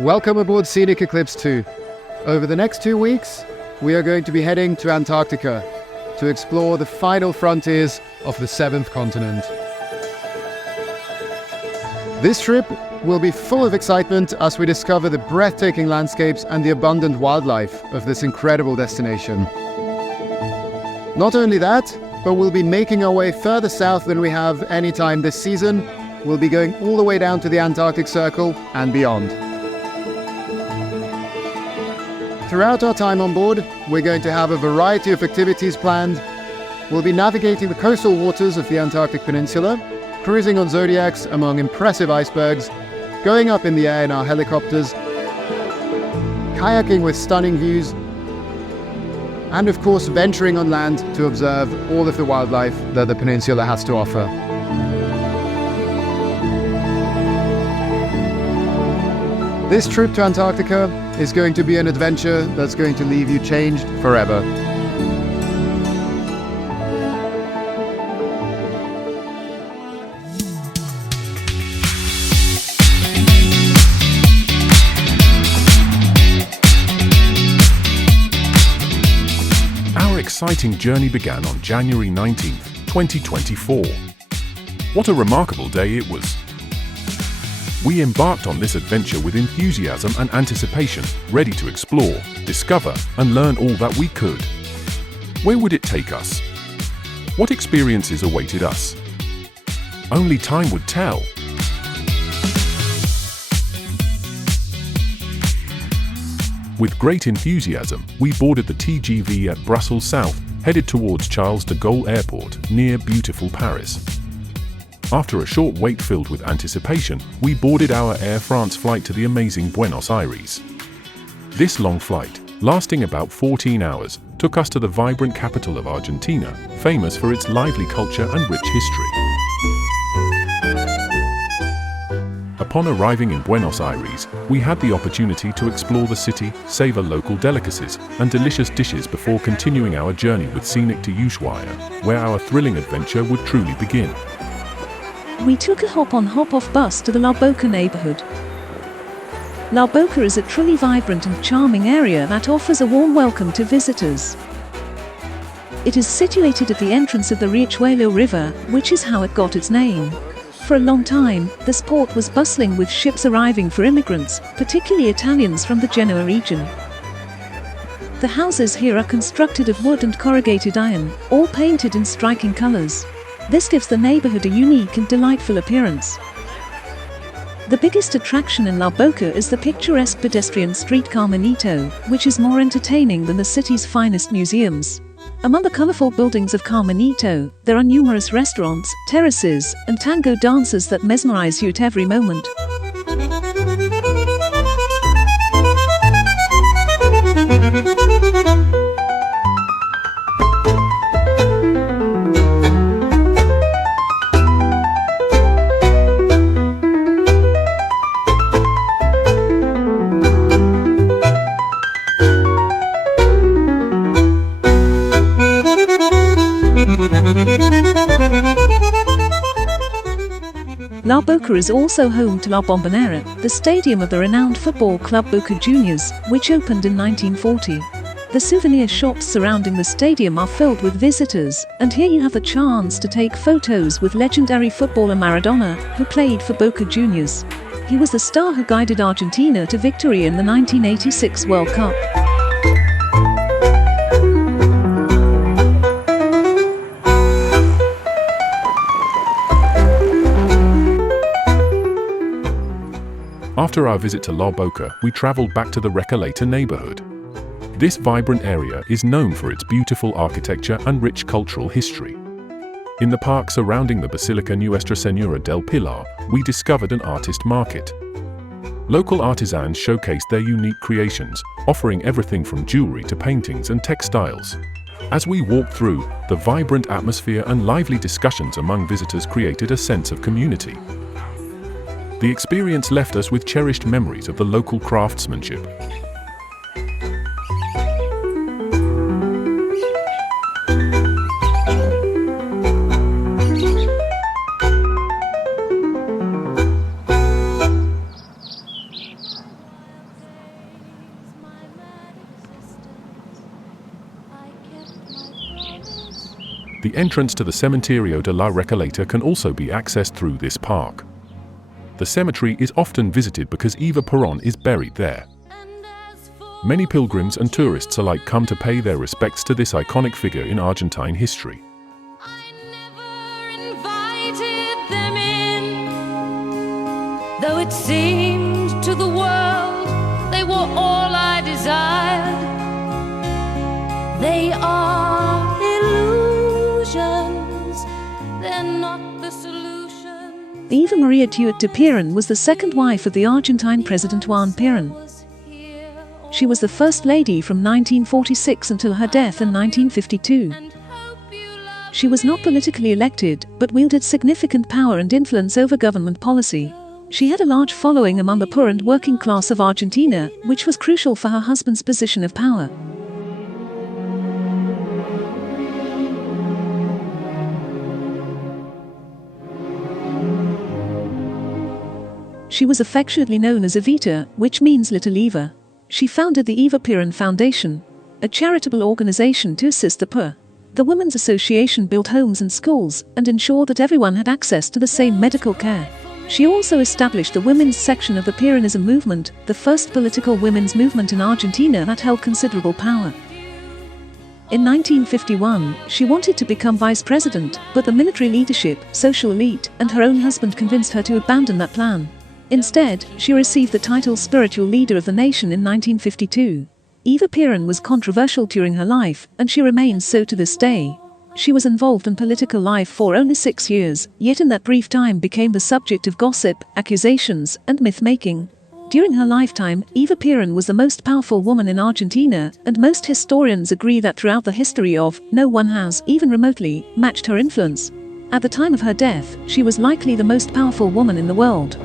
Welcome aboard Scenic Eclipse II. Over the next 2 weeks, we are going to be heading to Antarctica to explore the final frontiers of the seventh continent. This trip will be full of excitement as we discover the breathtaking landscapes and the abundant wildlife of this incredible destination. Not only that, but we'll be making our way further south than we have any time this season. We'll be going all the way down to the Antarctic Circle and beyond. Throughout our time on board, we're going to have a variety of activities planned. We'll be navigating the coastal waters of the Antarctic Peninsula, cruising on zodiacs among impressive icebergs, going up in the air in our helicopters, kayaking with stunning views, and of course venturing on land to observe all of the wildlife that the peninsula has to offer. This trip to Antarctica is going to be an adventure that's going to leave you changed forever. Our exciting journey began on January 19th, 2024. What a remarkable day it was. We embarked on this adventure with enthusiasm and anticipation, ready to explore, discover, and learn all that we could. Where would it take us? What experiences awaited us? Only time would tell. With great enthusiasm, we boarded the TGV at Brussels South, headed towards Charles de Gaulle Airport, near beautiful Paris. After a short wait filled with anticipation, we boarded our Air France flight to the amazing Buenos Aires. This long flight, lasting about 14 hours, took us to the vibrant capital of Argentina, famous for its lively culture and rich history. Upon arriving in Buenos Aires, we had the opportunity to explore the city, savor local delicacies and delicious dishes before continuing our journey with Scenic to Ushuaia, where our thrilling adventure would truly begin. We took a hop-on hop-off bus to the La Boca neighborhood. La Boca is a truly vibrant and charming area that offers a warm welcome to visitors. It is situated at the entrance of the Riachuelo River, which is how it got its name. For a long time, this port was bustling with ships arriving for immigrants, particularly Italians from the Genoa region. The houses here are constructed of wood and corrugated iron, all painted in striking colors. This gives the neighborhood a unique and delightful appearance. The biggest attraction in La Boca is the picturesque pedestrian street Carmenito, which is more entertaining than the city's finest museums. Among the colorful buildings of Carmenito, there are numerous restaurants, terraces, and tango dancers that mesmerize you at every moment. La Boca is also home to La Bombonera, the stadium of the renowned football club Boca Juniors, which opened in 1940. The souvenir shops surrounding the stadium are filled with visitors, and here you have the chance to take photos with legendary footballer Maradona, who played for Boca Juniors. He was the star who guided Argentina to victory in the 1986 World Cup. After our visit to La Boca, we traveled back to the Recoleta neighborhood. This vibrant area is known for its beautiful architecture and rich cultural history. In the park surrounding the Basilica Nuestra Señora del Pilar, we discovered an artist market. Local artisans showcased their unique creations, offering everything from jewelry to paintings and textiles. As we walked through, the vibrant atmosphere and lively discussions among visitors created a sense of community. The experience left us with cherished memories of the local craftsmanship. The entrance to the Cementerio de la Recoleta can also be accessed through this park. The cemetery is often visited because Eva Peron is buried there. Many pilgrims and tourists alike come to pay their respects to this iconic figure in Argentine history. Though it seemed to the world they were all I desired, they are illusions, they're not the solution. Eva Maria de Peron was the second wife of the Argentine President Juan Perón. She was the first lady from 1946 until her death in 1952. She was not politically elected, but wielded significant power and influence over government policy. She had a large following among the poor and working class of Argentina, which was crucial for her husband's position of power. She was affectionately known as Evita, which means Little Eva. She founded the Eva Peron Foundation, a charitable organization to assist the poor. The Women's Association built homes and schools and ensured that everyone had access to the same medical care. She also established the women's section of the Peronism movement, the first political women's movement in Argentina that held considerable power. In 1951, she wanted to become vice president, but the military leadership, social elite, and her own husband convinced her to abandon that plan. Instead, she received the title Spiritual Leader of the Nation in 1952. Eva Peron was controversial during her life, and she remains so to this day. She was involved in political life for only 6 years, yet in that brief time became the subject of gossip, accusations, and myth-making. During her lifetime, Eva Peron was the most powerful woman in Argentina, and most historians agree that throughout the history of, no one has, even remotely, matched her influence. At the time of her death, she was likely the most powerful woman in the world.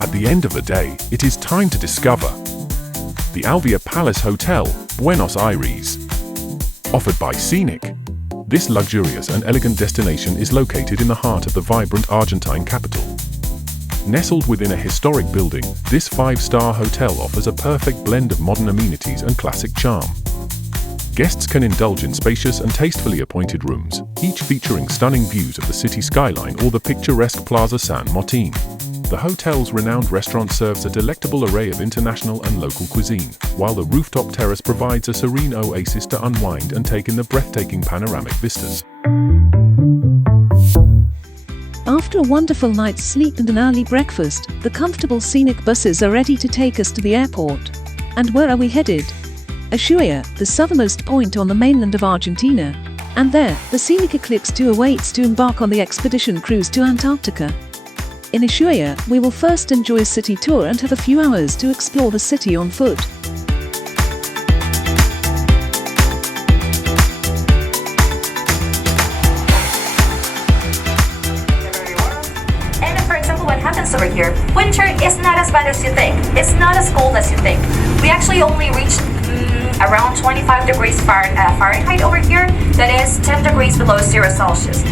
At the end of the day, it is time to discover the Alvia Palace Hotel, Buenos Aires. Offered by Scenic, this luxurious and elegant destination is located in the heart of the vibrant Argentine capital. Nestled within a historic building, this 5-star hotel offers a perfect blend of modern amenities and classic charm. Guests can indulge in spacious and tastefully appointed rooms, each featuring stunning views of the city skyline or the picturesque Plaza San Martin. The hotel's renowned restaurant serves a delectable array of international and local cuisine, while the rooftop terrace provides a serene oasis to unwind and take in the breathtaking panoramic vistas. After a wonderful night's sleep and an early breakfast, the comfortable scenic buses are ready to take us to the airport. And where are we headed? Ushuaia, the southernmost point on the mainland of Argentina. And there, the Scenic Eclipse II awaits to embark on the expedition cruise to Antarctica. In Ushuaia, we will first enjoy a city tour and have a few hours to explore the city on foot. And for example, what happens over here, winter is not as bad as you think. It's not as cold as you think. We actually only reached around 25 degrees Fahrenheit over here. That is 10 degrees below 0 Celsius.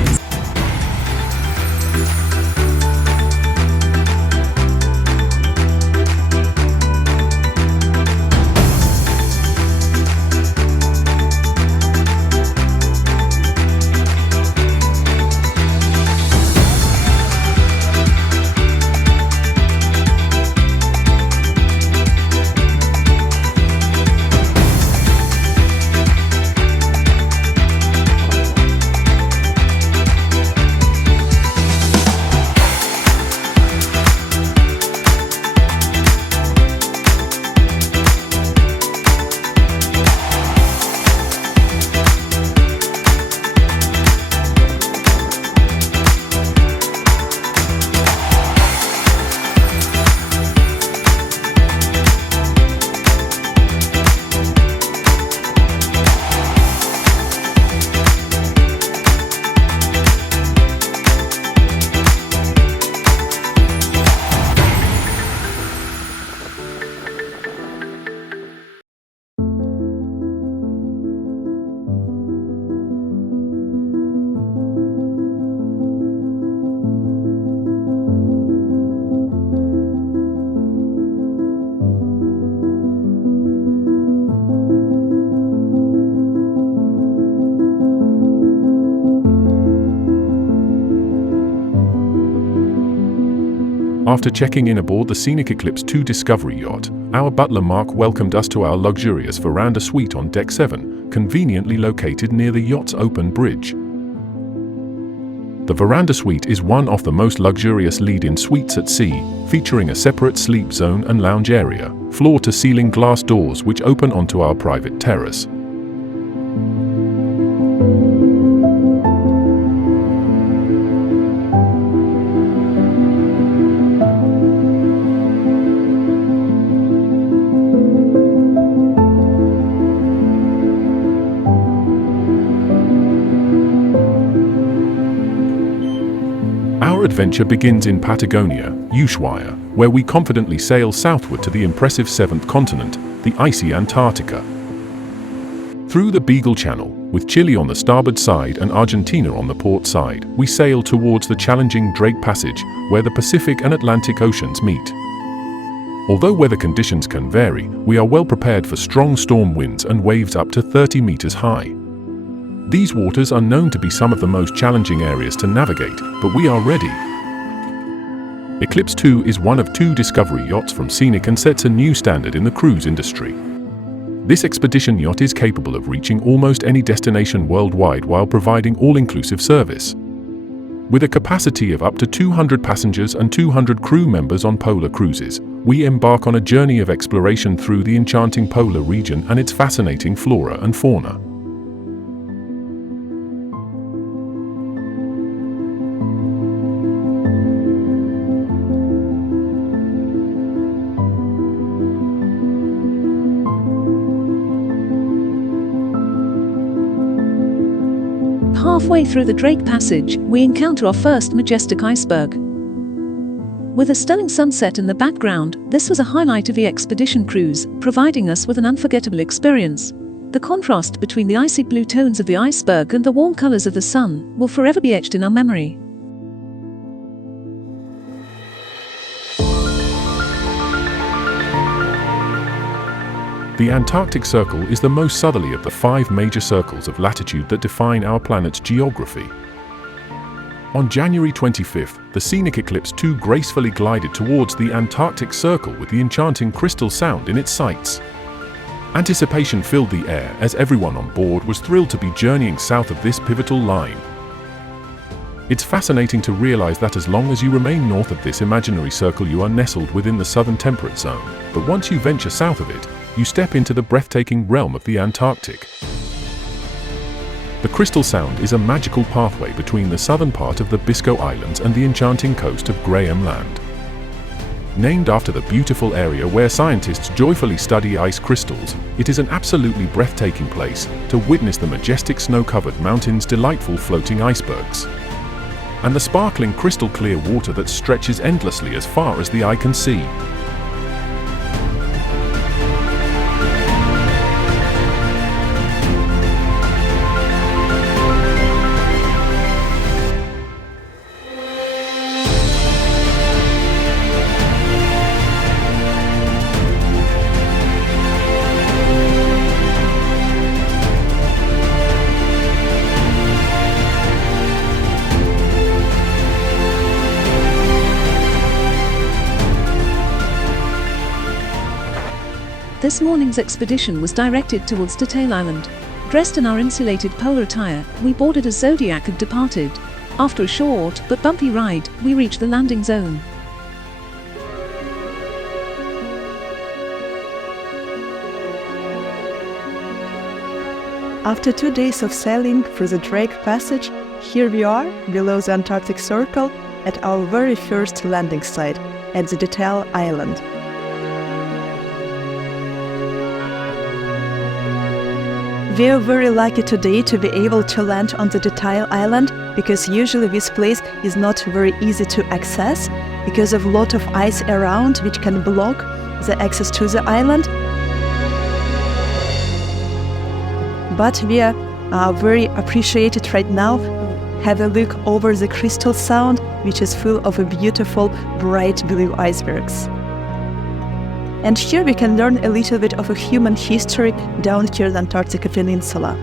After checking in aboard the Scenic Eclipse II Discovery yacht, our butler Mark welcomed us to our luxurious Verand Suite on Deck 7, conveniently located near the yacht's open bridge. The Verand Suite is one of the most luxurious lead-in suites at sea, featuring a separate sleep zone and lounge area, floor-to-ceiling glass doors which open onto our private terrace. Our adventure begins in Patagonia, Ushuaia, where we confidently sail southward to the impressive seventh continent, the icy Antarctica. Through the Beagle Channel, with Chile on the starboard side and Argentina on the port side, we sail towards the challenging Drake Passage, where the Pacific and Atlantic Oceans meet. Although weather conditions can vary, we are well prepared for strong storm winds and waves up to 30 meters high. These waters are known to be some of the most challenging areas to navigate, but we are ready. Eclipse II is one of 2 Discovery yachts from Scenic and sets a new standard in the cruise industry. This expedition yacht is capable of reaching almost any destination worldwide while providing all-inclusive service. With a capacity of up to 200 passengers and 200 crew members on polar cruises, we embark on a journey of exploration through the enchanting polar region and its fascinating flora and fauna. Halfway through the Drake Passage, we encounter our first majestic iceberg. With a stunning sunset in the background, this was a highlight of the expedition cruise, providing us with an unforgettable experience. The contrast between the icy blue tones of the iceberg and the warm colors of the sun will forever be etched in our memory. The Antarctic Circle is the most southerly of the 5 major circles of latitude that define our planet's geography. On January 25th, the Scenic Eclipse II gracefully glided towards the Antarctic Circle with the enchanting crystal sound in its sights. Anticipation filled the air as everyone on board was thrilled to be journeying south of this pivotal line. It's fascinating to realize that as long as you remain north of this imaginary circle, you are nestled within the southern temperate zone, but once you venture south of it, you step into the breathtaking realm of the Antarctic. The Crystal Sound is a magical pathway between the southern part of the Biscoe Islands and the enchanting coast of Graham Land. Named after the beautiful area where scientists joyfully study ice crystals, it is an absolutely breathtaking place to witness the majestic snow-covered mountains' delightful floating icebergs, and the sparkling crystal-clear water that stretches endlessly as far as the eye can see. This morning's expedition was directed towards Detail Island. Dressed in our insulated polar attire, we boarded a Zodiac and departed. After a short but bumpy ride, we reached the landing zone. After 2 days of sailing through the Drake Passage, here we are, below the Antarctic Circle, at our very first landing site, at the Detail Island. We are very lucky today to be able to land on the Detail Island, because usually this place is not very easy to access because of a lot of ice around which can block the access to the island. But we are very appreciated right now. Have a look over the Crystal Sound, which is full of beautiful bright blue icebergs. And here we can learn a little bit of a human history down here in the Antarctic Peninsula.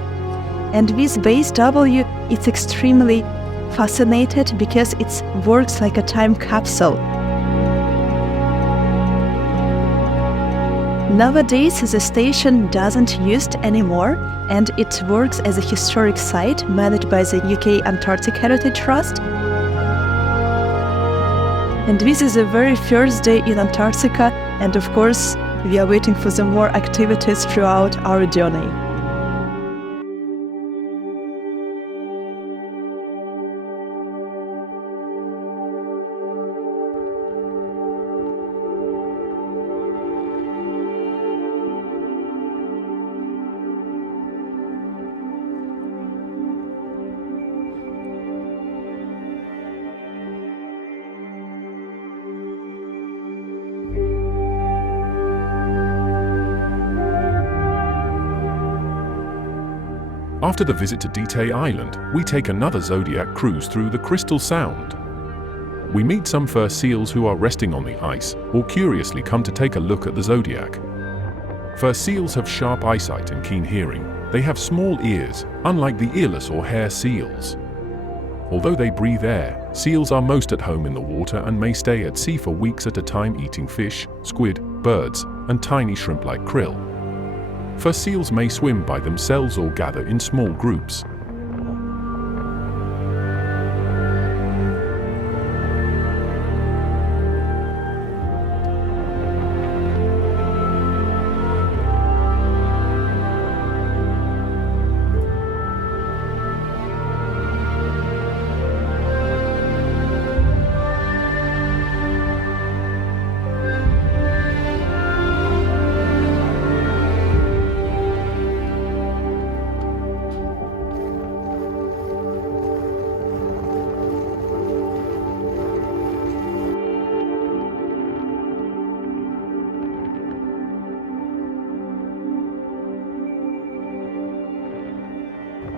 And this base W, it's extremely fascinated because it works like a time capsule. Nowadays, the station doesn't used anymore, and it works as a historic site managed by the UK Antarctic Heritage Trust. And this is the very first day in Antarctica, and of course, we are waiting for some more activities throughout our journey. After the visit to Dite Island, we take another Zodiac cruise through the Crystal Sound. We meet some fur seals who are resting on the ice or curiously come to take a look at the Zodiac. Fur seals have sharp eyesight and keen hearing. They have small ears, unlike the earless or hair seals. Although they breathe air, seals are most at home in the water and may stay at sea for weeks at a time eating fish, squid, birds, and tiny shrimp like krill. Fur seals may swim by themselves or gather in small groups.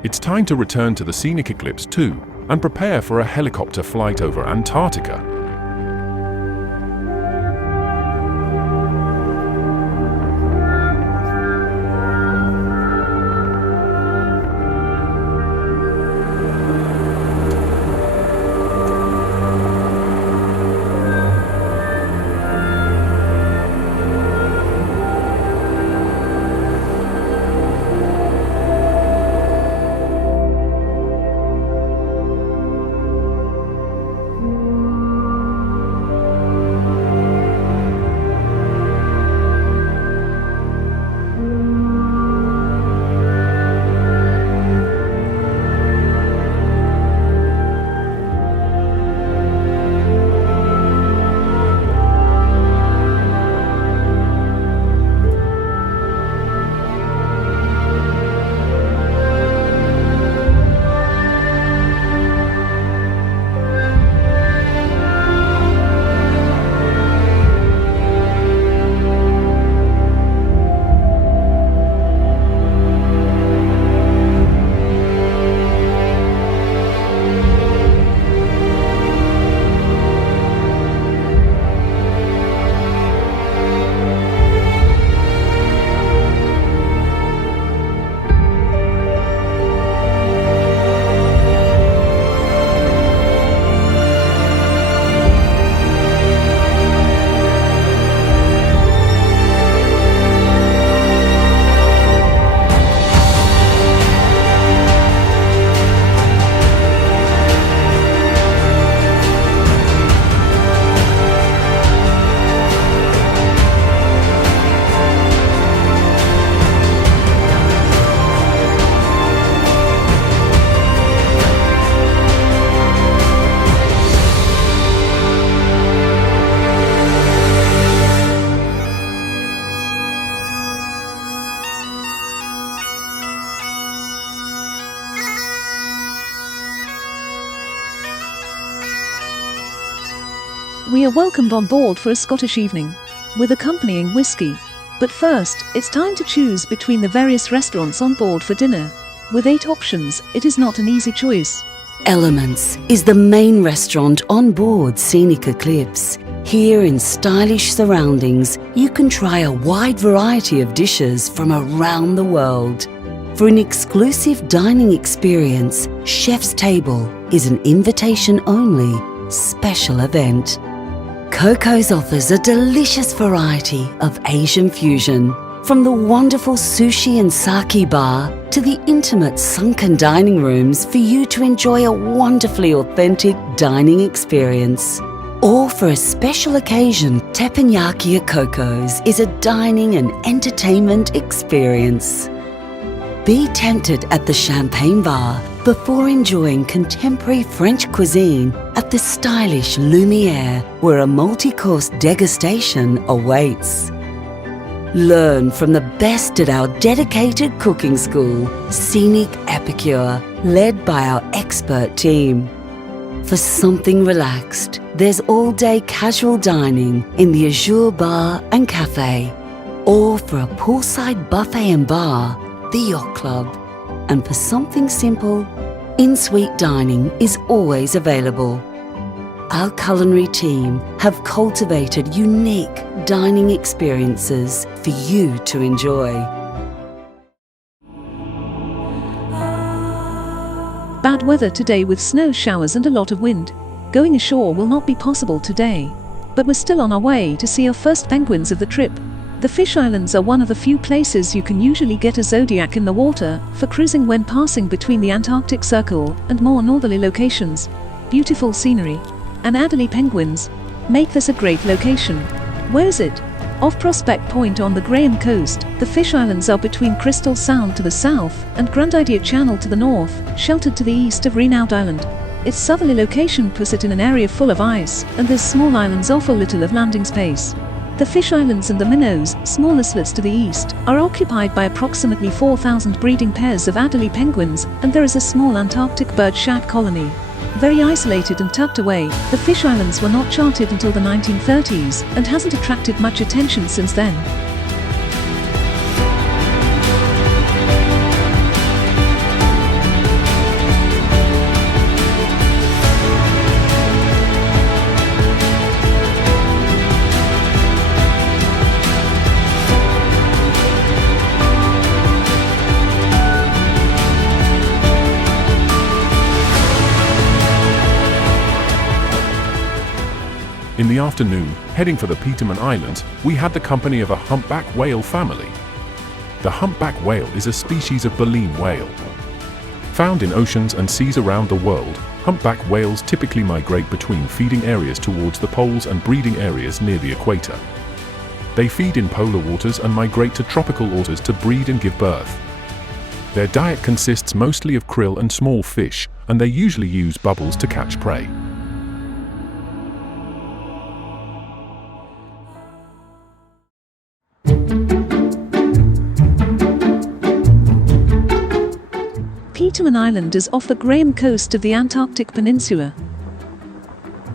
It's time to return to the Scenic Eclipse II and prepare for a helicopter flight over Antarctica. We are welcomed on board for a Scottish evening, with accompanying whiskey. But first, it's time to choose between the various restaurants on board for dinner. With 8 options, it is not an easy choice. Elements is the main restaurant on board Scenic Eclipse. Here in stylish surroundings, you can try a wide variety of dishes from around the world. For an exclusive dining experience, Chef's Table is an invitation-only special event. Coco's offers a delicious variety of Asian fusion, from the wonderful sushi and sake bar to the intimate sunken dining rooms for you to enjoy a wonderfully authentic dining experience. Or for a special occasion, teppanyaki at Coco's is a dining and entertainment experience. Be tempted at the champagne bar before enjoying contemporary French cuisine at the stylish Lumiere, where a multi-course degustation awaits. Learn from the best at our dedicated cooking school, Scenic Epicure, led by our expert team. For something relaxed, there's all-day casual dining in the Azure Bar and Cafe. Or for a poolside buffet and bar, the Yacht Club. And for something simple, in-suite dining is always available. Our culinary team have cultivated unique dining experiences for you to enjoy. Bad weather today with snow showers and a lot of wind. Going ashore will not be possible today. But we're still on our way to see our first penguins of the trip. The Fish Islands are one of the few places you can usually get a zodiac in the water for cruising when passing between the Antarctic Circle and more northerly locations. Beautiful scenery and Adelie penguins make this a great location. Where is it? Off Prospect Point on the Graham Coast, the Fish Islands are between Crystal Sound to the south and Grenadier Channel to the north, sheltered to the east of Renaud Island. Its southerly location puts it in an area full of ice, and these small islands offer little of landing space. The Fish Islands and the Minnows, small islets to the east, are occupied by approximately 4,000 breeding pairs of Adelie penguins, and there is a small Antarctic bird shad colony. Very isolated and tucked away, the Fish Islands were not charted until the 1930s and hasn't attracted much attention since then. In the afternoon, heading for the Peterman Islands, we had the company of a humpback whale family. The humpback whale is a species of baleen whale. Found in oceans and seas around the world, humpback whales typically migrate between feeding areas towards the poles and breeding areas near the equator. They feed in polar waters and migrate to tropical waters to breed and give birth. Their diet consists mostly of krill and small fish, and they usually use bubbles to catch prey. Peterman Island is off the Graham coast of the Antarctic Peninsula.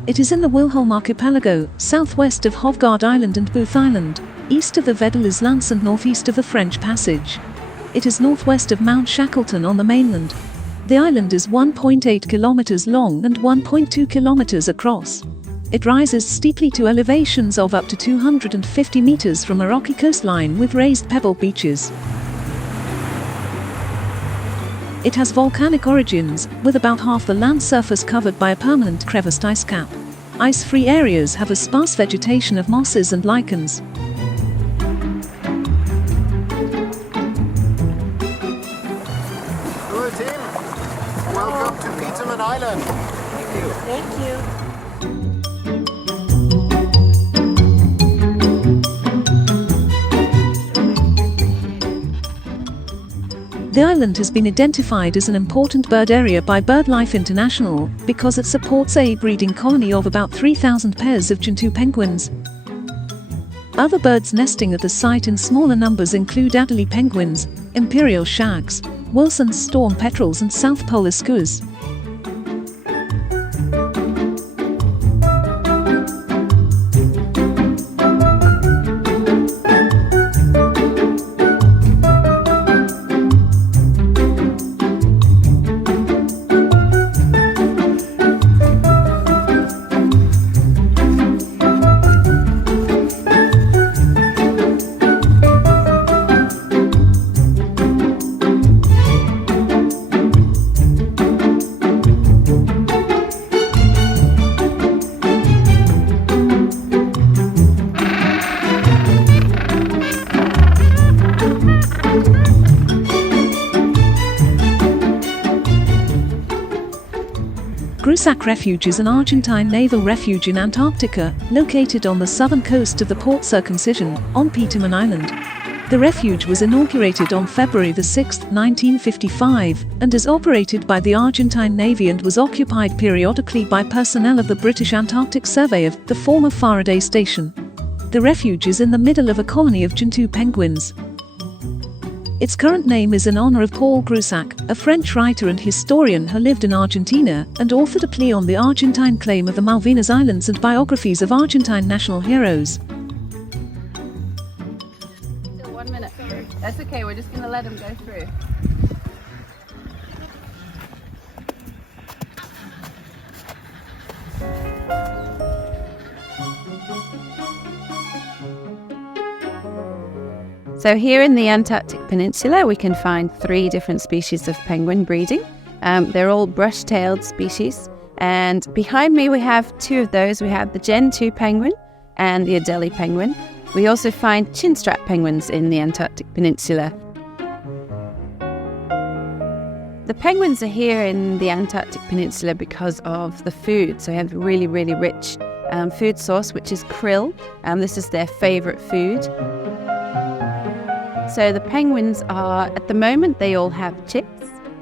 It is in the Wilhelm Archipelago, southwest of Hovgaard Island and Booth Island, east of the Vedelislands and northeast of the French Passage. It is northwest of Mount Shackleton on the mainland. The island is 1.8 kilometers long and 1.2 kilometers across. It rises steeply to elevations of up to 250 meters from a rocky coastline with raised pebble beaches. It has volcanic origins, with about half the land surface covered by a permanent crevassed ice cap. Ice-free areas have a sparse vegetation of mosses and lichens. Hello team, welcome to Peterman Island. Thank you. The island has been identified as an important bird area by BirdLife International because it supports a breeding colony of about 3,000 pairs of gentoo penguins. Other birds nesting at the site in smaller numbers include Adelie penguins, imperial shags, Wilson's storm petrels and South Polar skuas. Grusac Refuge is an Argentine naval refuge in Antarctica, located on the southern coast of the Port Circumcision, on Peterman Island. The refuge was inaugurated on February 6, 1955, and is operated by the Argentine Navy and was occupied periodically by personnel of the British Antarctic Survey of the former Faraday Station. The refuge is in the middle of a colony of Gentoo penguins. Its current name is in honor of Paul Grusac, a French writer and historian who lived in Argentina and authored a plea on the Argentine claim of the Malvinas Islands and biographies of Argentine national heroes. That's okay, we're just going to let him go through. So here in the Antarctic Peninsula we can find 3 different species of penguin breeding. They're all brush-tailed species, and behind me we have 2 of those. We have the Gentoo penguin and the Adelie penguin. We also find chinstrap penguins in the Antarctic Peninsula. The penguins are here in the Antarctic Peninsula because of the food. So they have a really, really rich food source, which is krill. This is their favourite food. So the penguins are, at the moment, they all have chicks.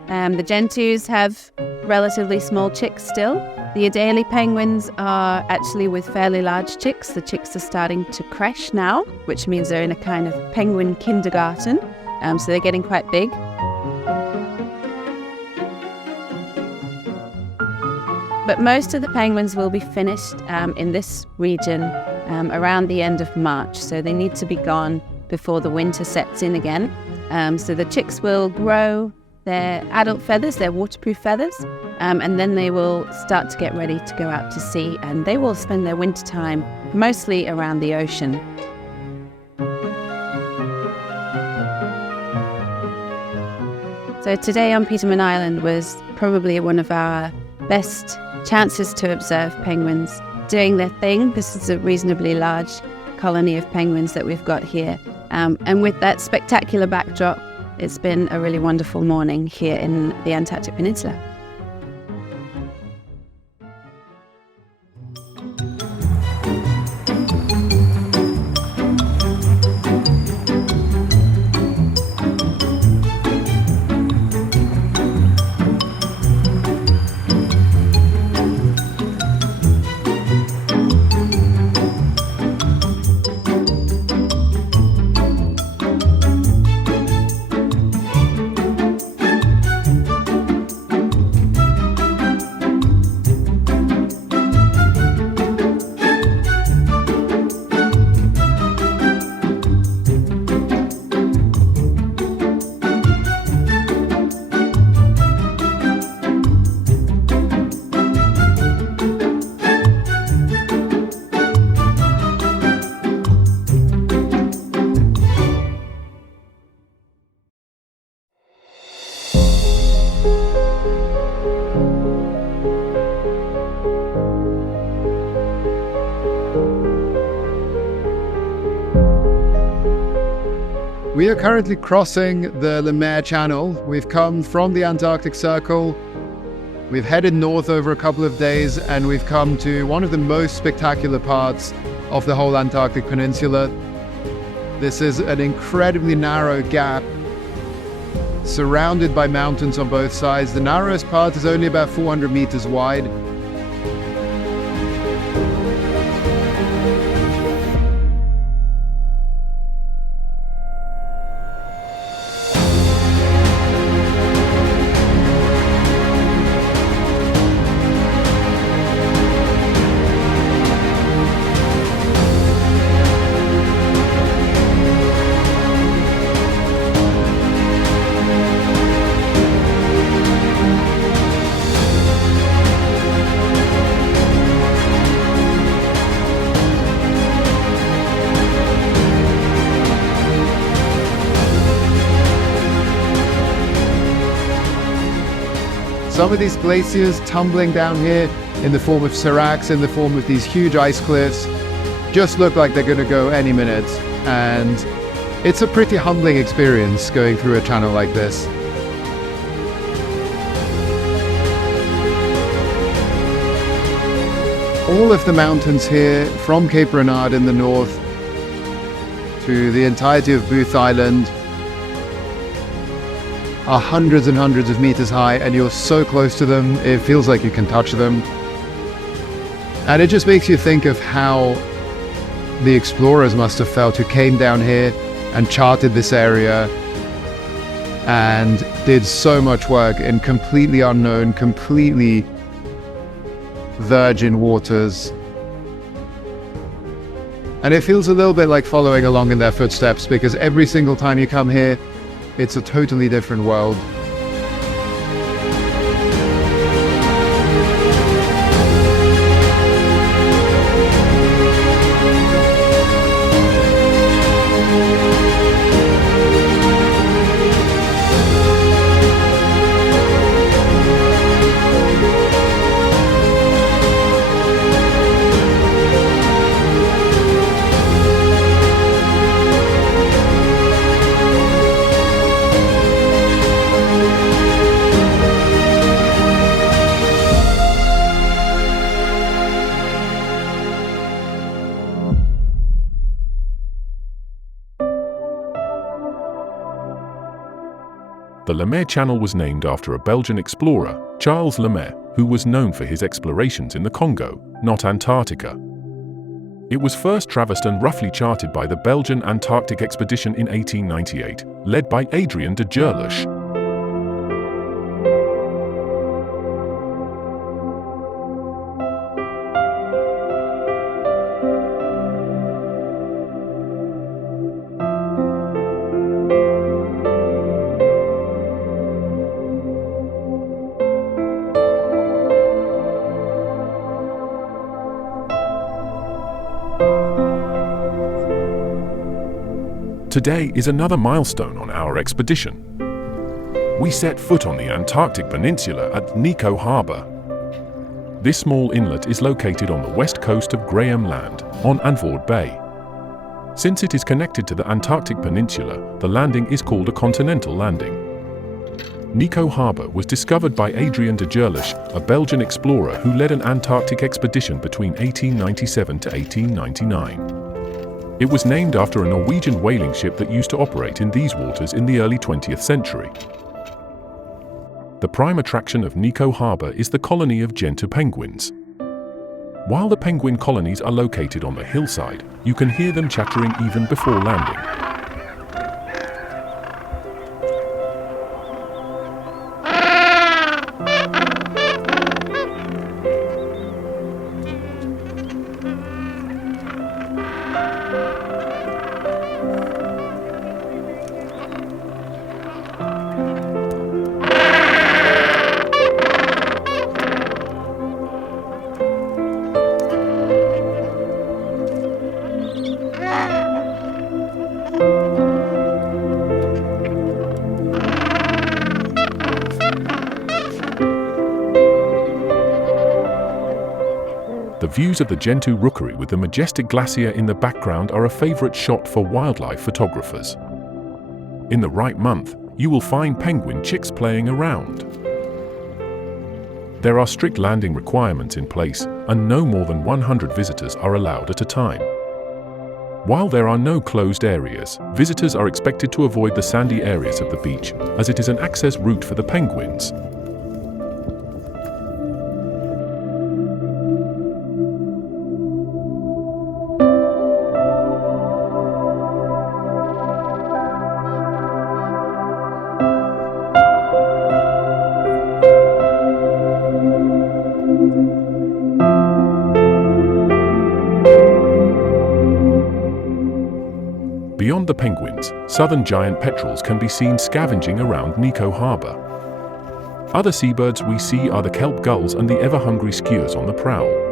The Gentoos have relatively small chicks still. The Adelie penguins are actually with fairly large chicks. The chicks are starting to crash now, which means they're in a kind of penguin kindergarten. So they're getting quite big. But most of the penguins will be finished in this region around the end of March. So they need to be gone before the winter sets in again. So the chicks will grow their adult feathers, their waterproof feathers, and then they will start to get ready to go out to sea, and they will spend their winter time mostly around the ocean. So today on Peterman Island was probably one of our best chances to observe penguins doing their thing. This is a reasonably large colony of penguins that we've got here. And with that spectacular backdrop, it's been a really wonderful morning here in the Antarctic Peninsula. We are currently crossing the Mer Channel. We've come from the Antarctic Circle. We've headed north over a couple of days, and we've come to one of the most spectacular parts of the whole Antarctic Peninsula. This is an incredibly narrow gap surrounded by mountains on both sides. The narrowest part is only about 400 meters wide. Some of these glaciers tumbling down here in the form of seracs, in the form of these huge ice cliffs, just look like they're going to go any minute. And it's a pretty humbling experience going through a channel like this. all of the mountains here, from Cape Renard in the north to the entirety of Booth Island, are hundreds and hundreds of meters high, and you're so close to them, it feels like you can touch them. And it just makes you think of how the explorers must have felt who came down here and charted this area and did so much work in completely unknown, completely virgin waters. And it feels a little bit like following along in their footsteps, because every single time you come here, it's a totally different world. The Mer Channel was named after a Belgian explorer, Charles Lemaire, who was known for his explorations in the Congo, not Antarctica. It was first traversed and roughly charted by the Belgian Antarctic Expedition in 1898, led by Adrien de Gerlache. Today is another milestone on our expedition. We set foot on the Antarctic Peninsula at Niko Harbor. This small inlet is located on the west coast of Graham Land, on Anvoord Bay. Since it is connected to the Antarctic Peninsula, the landing is called a continental landing. Niko Harbor was discovered by Adrien de Gerlache, a Belgian explorer who led an Antarctic expedition between 1897 to 1899. It was named after a Norwegian whaling ship that used to operate in these waters in the early 20th century. The prime attraction of Niko Harbor is the colony of Gentoo penguins. While the penguin colonies are located on the hillside, you can hear them chattering even before landing. The views of the Gentoo rookery with the majestic glacier in the background are a favorite shot for wildlife photographers. In the right month, you will find penguin chicks playing around. There are strict landing requirements in place, and no more than 100 visitors are allowed at a time. While there are no closed areas, visitors are expected to avoid the sandy areas of the beach, as it is an access route for the penguins. Beyond the penguins, southern giant petrels can be seen scavenging around Niko Harbor. Other seabirds we see are the kelp gulls and the ever-hungry skuas on the prowl.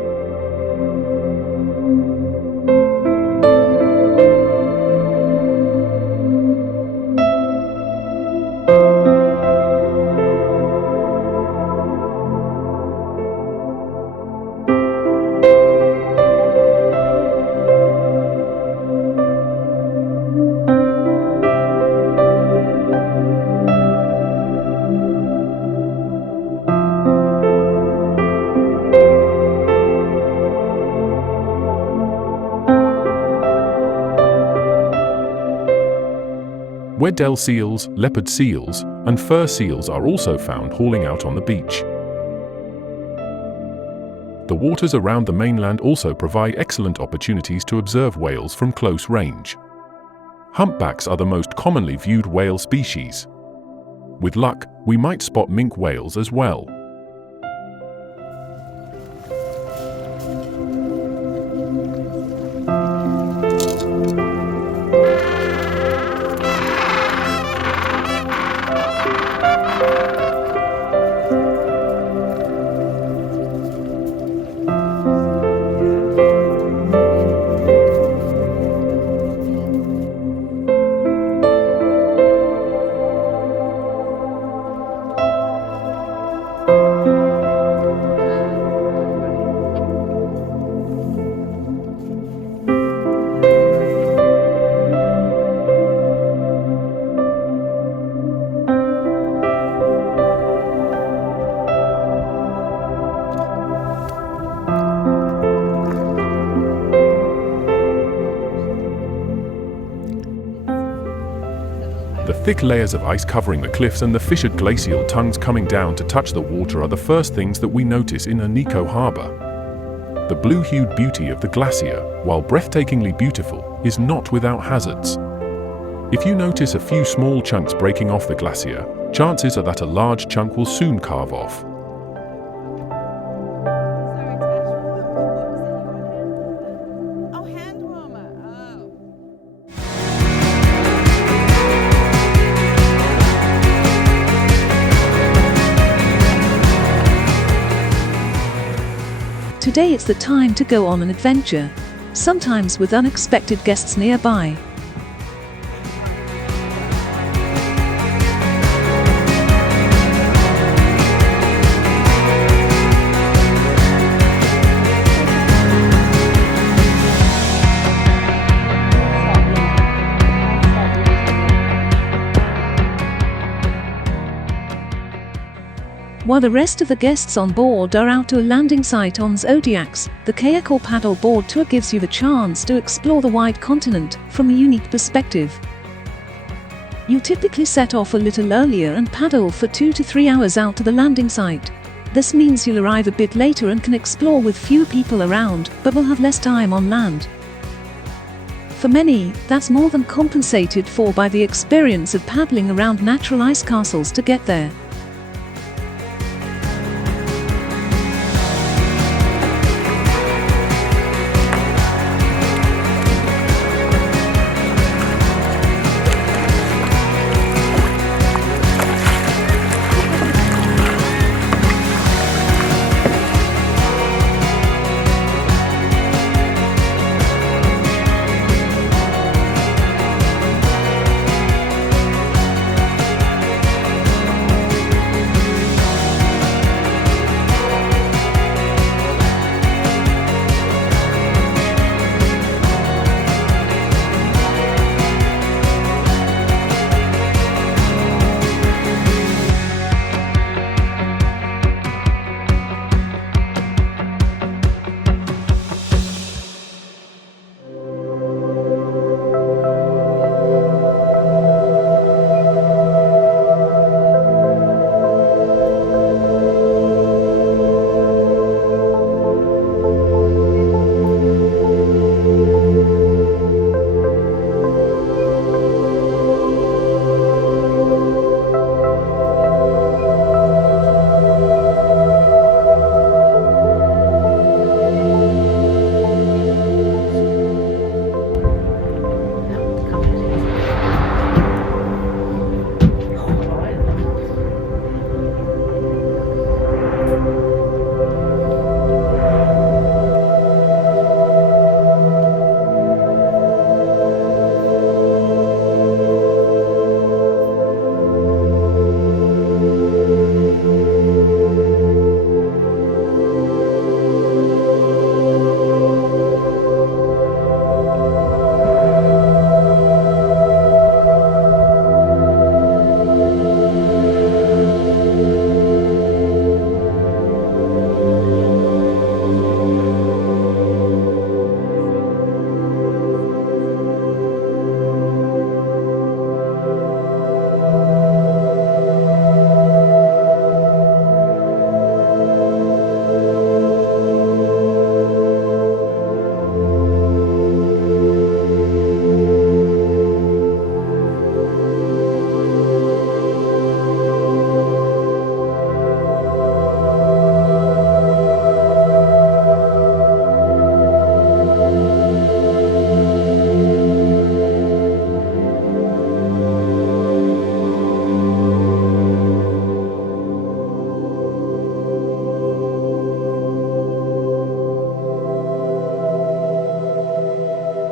Weddell seals, leopard seals, and fur seals are also found hauling out on the beach. The waters around the mainland also provide excellent opportunities to observe whales from close range. Humpbacks are the most commonly viewed whale species. With luck, we might spot minke whales as well. The thick layers of ice covering the cliffs and the fissured glacial tongues coming down to touch the water are the first things that we notice in Niko Harbor. The blue-hued beauty of the glacier, while breathtakingly beautiful, is not without hazards. If you notice a few small chunks breaking off the glacier, chances are that a large chunk will soon carve off. Today it's the time to go on an adventure, sometimes with unexpected guests nearby. While the rest of the guests on board are out to a landing site on Zodiacs, the kayak or paddle board tour gives you the chance to explore the wide continent from a unique perspective. You typically set off a little earlier and paddle for 2 to 3 hours out to the landing site. This means you'll arrive a bit later and can explore with fewer people around, but will have less time on land. For many, that's more than compensated for by the experience of paddling around natural ice castles to get there.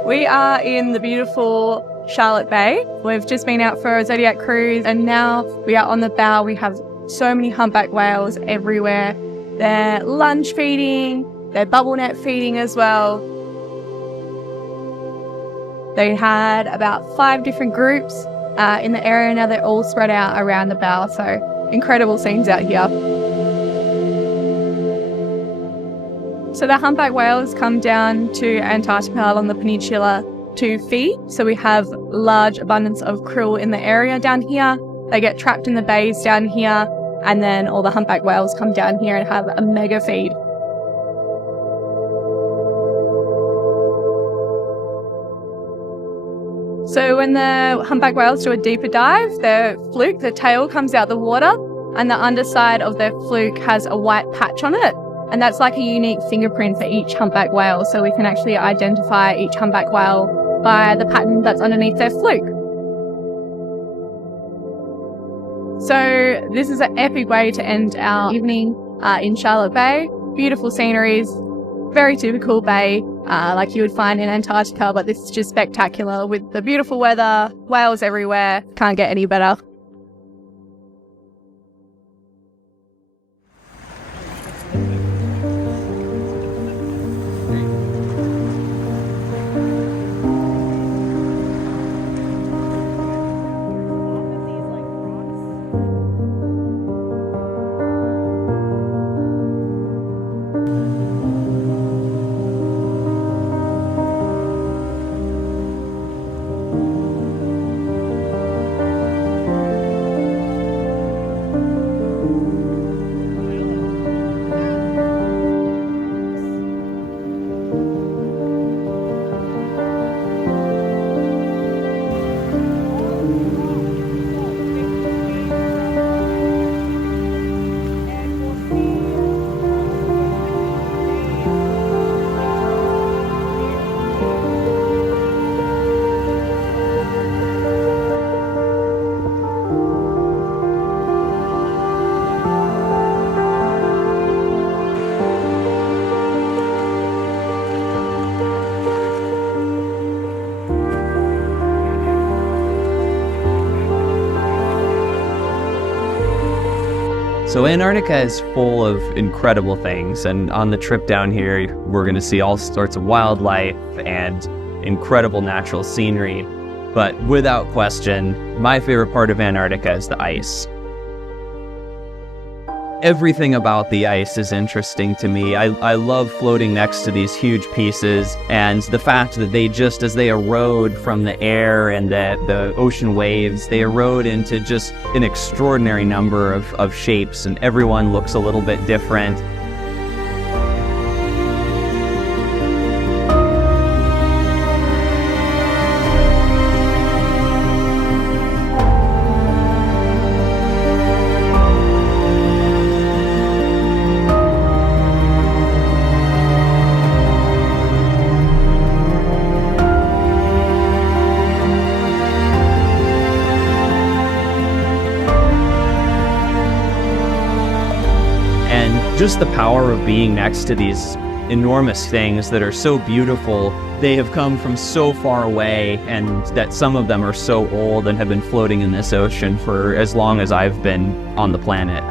We are in the beautiful Charlotte Bay. We've just been out for a Zodiac cruise and now we are on the bow. We have so many humpback whales everywhere. They're lunge feeding, they're bubble net feeding as well. They had about 5 different groups in the area. Now they're all spread out around the bow. So incredible scenes out here. So the humpback whales come down to Antarctica on the peninsula to feed. So we have large abundance of krill in the area down here. They get trapped in the bays down here, and then all the humpback whales come down here and have a mega feed. So when the humpback whales do a deeper dive, their fluke, the tail comes out the water, and the underside of their fluke has a white patch on it. And that's like a unique fingerprint for each humpback whale. So we can actually identify each humpback whale by the pattern that's underneath their fluke. So this is an epic way to end our evening in Charlotte Bay. Beautiful sceneries, very typical bay like you would find in Antarctica, but this is just spectacular with the beautiful weather, whales everywhere. Can't get any better. So Antarctica is full of incredible things, and on the trip down here, we're going to see all sorts of wildlife and incredible natural scenery. But without question, my favorite part of Antarctica is the ice. Everything about the ice is interesting to me. I love floating next to these huge pieces, and the fact that they just, as they erode from the air and the ocean waves, they erode into just an extraordinary number of shapes, and everyone looks a little bit different. Just the power of being next to these enormous things that are so beautiful. They have come from so far away, and that some of them are so old and have been floating in this ocean for as long as I've been on the planet.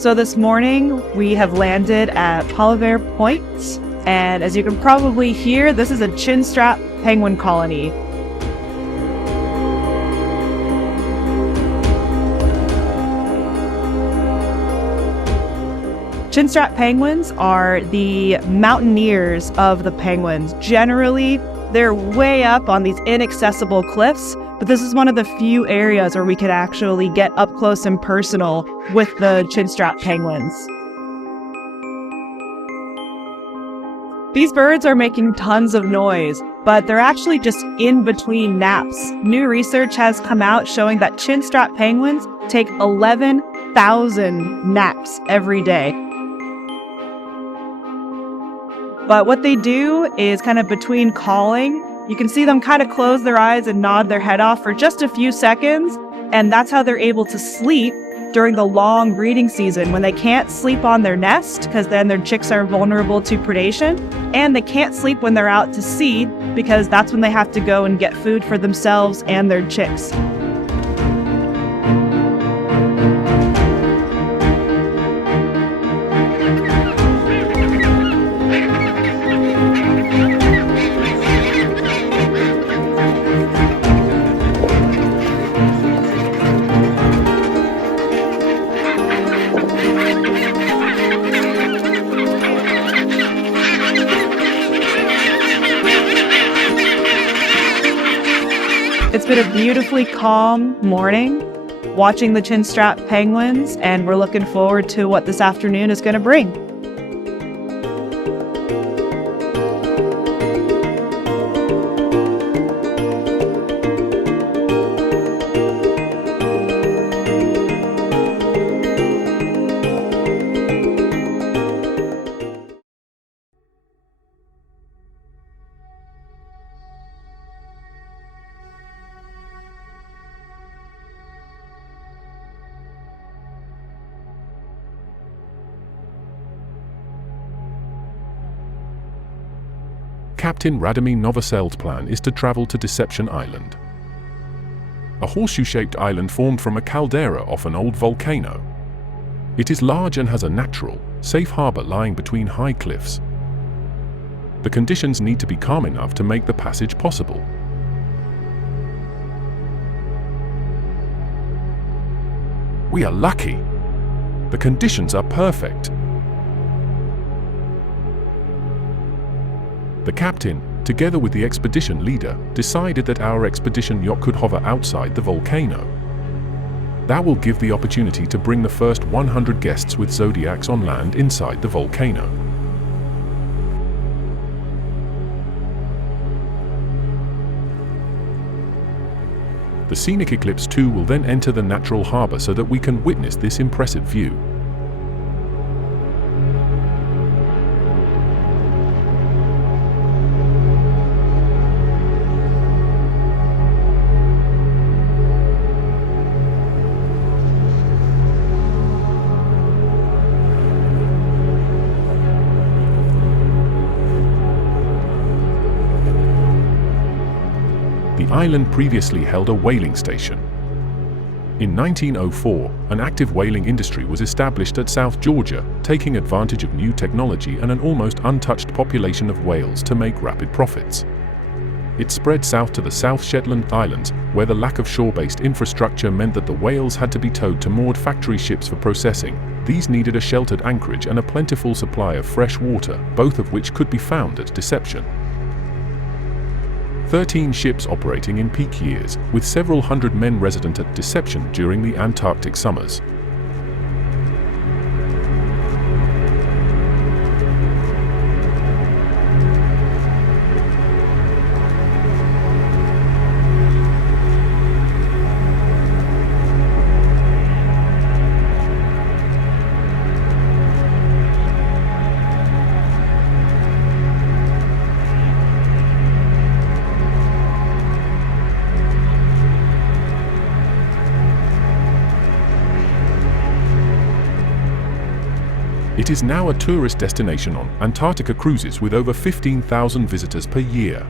So this morning we have landed at Alvia Point, and as you can probably hear, this is a chinstrap penguin colony. Chinstrap penguins are the mountaineers of the penguins. Generally, they're way up on these inaccessible cliffs, but this is one of the few areas where we could actually get up close and personal with the chinstrap penguins. These birds are making tons of noise, but they're actually just in between naps. New research has come out showing that chinstrap penguins take 11,000 naps every day. But what they do is kind of between calling, you can see them kind of close their eyes and nod their head off for just a few seconds, and that's how they're able to sleep during the long breeding season when they can't sleep on their nest because then their chicks are vulnerable to predation, and they can't sleep when they're out to sea because that's when they have to go and get food for themselves and their chicks. It's been a beautifully calm morning watching the chinstrap penguins, and we're looking forward to what this afternoon is going to bring. Captain Radomir Novosel's plan is to travel to Deception Island, a horseshoe-shaped island formed from a caldera off an old volcano. It is large and has a natural, safe harbor lying between high cliffs. The conditions need to be calm enough to make the passage possible. We are lucky. The conditions are perfect. The captain, together with the expedition leader, decided that our expedition yacht could hover outside the volcano. That will give the opportunity to bring the first 100 guests with zodiacs on land inside the volcano. The Scenic Eclipse II will then enter the natural harbor so that we can witness this impressive view. The island previously held a whaling station. In 1904, an active whaling industry was established at South Georgia, taking advantage of new technology and an almost untouched population of whales to make rapid profits. It spread south to the South Shetland Islands, where the lack of shore-based infrastructure meant that the whales had to be towed to moored factory ships for processing. These needed a sheltered anchorage and a plentiful supply of fresh water, both of which could be found at Deception. 13 ships operating in peak years, with several hundred men resident at Deception during the Antarctic summers. It is now a tourist destination on Antarctica cruises with over 15,000 visitors per year.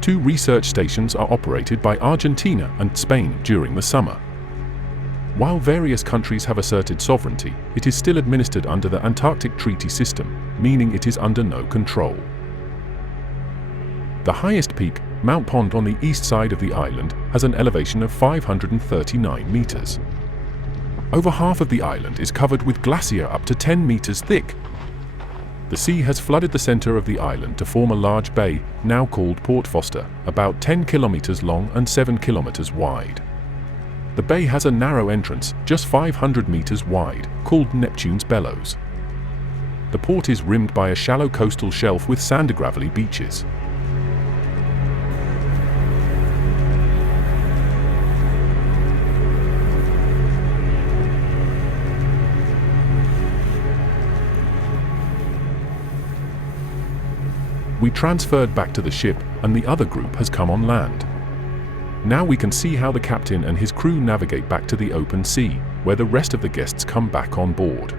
2 research stations are operated by Argentina and Spain during the summer. While various countries have asserted sovereignty, it is still administered under the Antarctic Treaty System, meaning it is under no control. The highest peak, Mount Pond on the east side of the island, has an elevation of 539 meters. Over half of the island is covered with glacier up to 10 meters thick. The sea has flooded the center of the island to form a large bay, now called Port Foster, about 10 kilometers long and 7 kilometers wide. The bay has a narrow entrance, just 500 meters wide, called Neptune's Bellows. The port is rimmed by a shallow coastal shelf with sand-gravelly beaches. We transferred back to the ship, and the other group has come on land. Now we can see how the captain and his crew navigate back to the open sea, where the rest of the guests come back on board.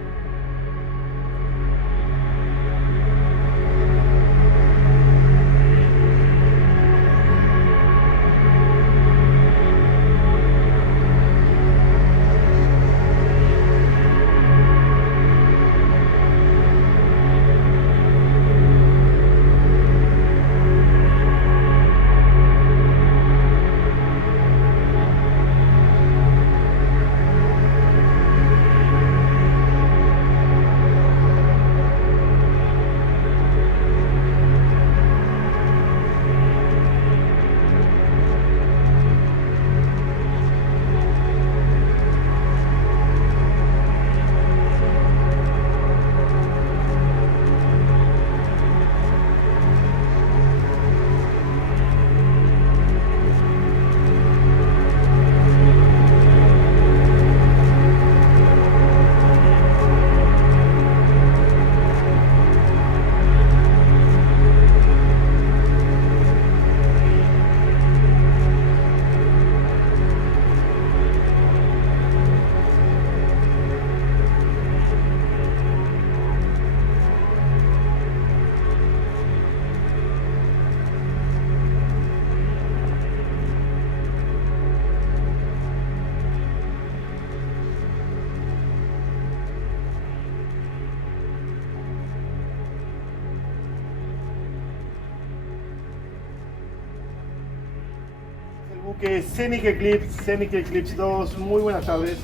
buque Scenic Eclipse II, muy buenas tardes.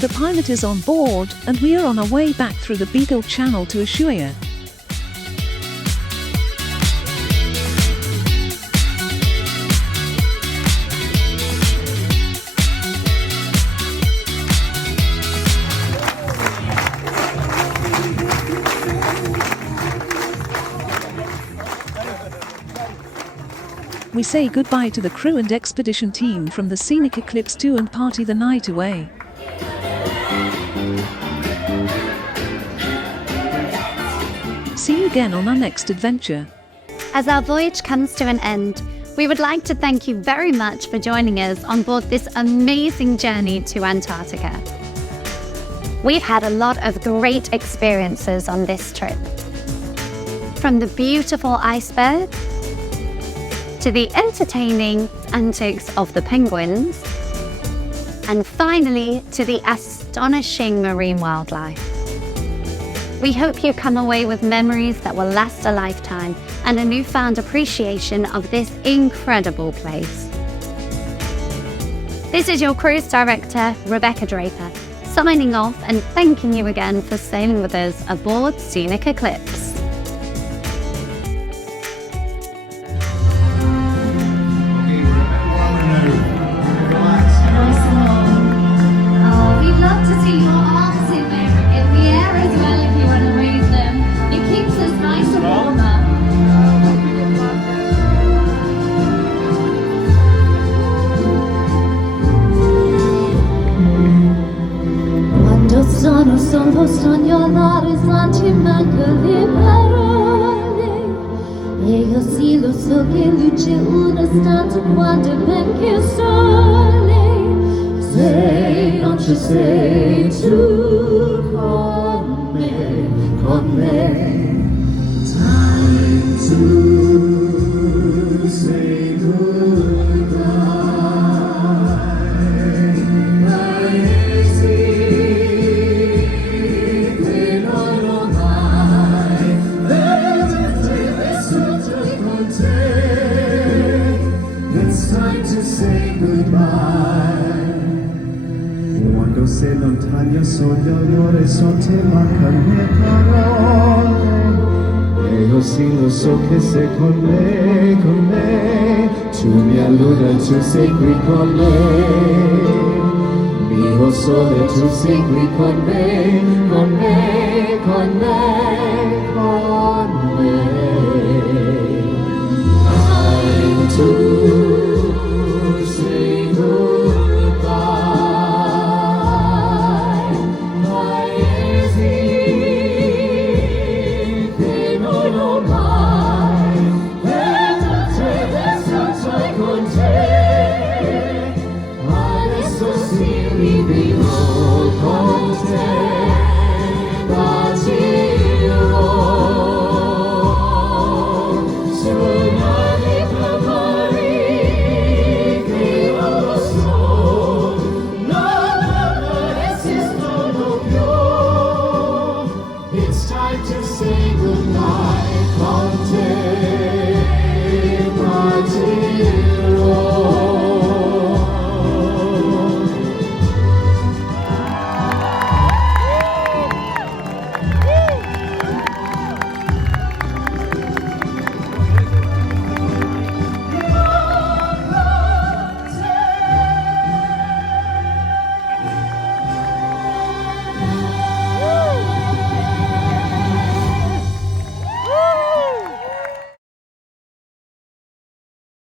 The pilot is on board, and we are on our way back through the Beagle Channel to Ushuaia. We say goodbye to the crew and expedition team from the Scenic Eclipse II and party the night away. See you again on our next adventure. As our voyage comes to an end, we would like to thank you very much for joining us on board this amazing journey to Antarctica. We've had a lot of great experiences on this trip. From the beautiful iceberg, to the entertaining antics of the penguins, and finally to the astonishing marine wildlife. We hope you come away with memories that will last a lifetime and a newfound appreciation of this incredible place. This is your cruise director, Rebecca Draper, signing off and thanking you again for sailing with us aboard Scenic Eclipse. Sono sognolare sentimento le parole e io sì lo so che luce un istante quando ben che sole sei non ci sei tu con me time to say goodbye. se lontano sogno l'orizzonte mancano le parole e io sì lo so che sei con me, tu mi allora tu sei qui con me, mio sole tu sei qui con me, con me, con me, con me.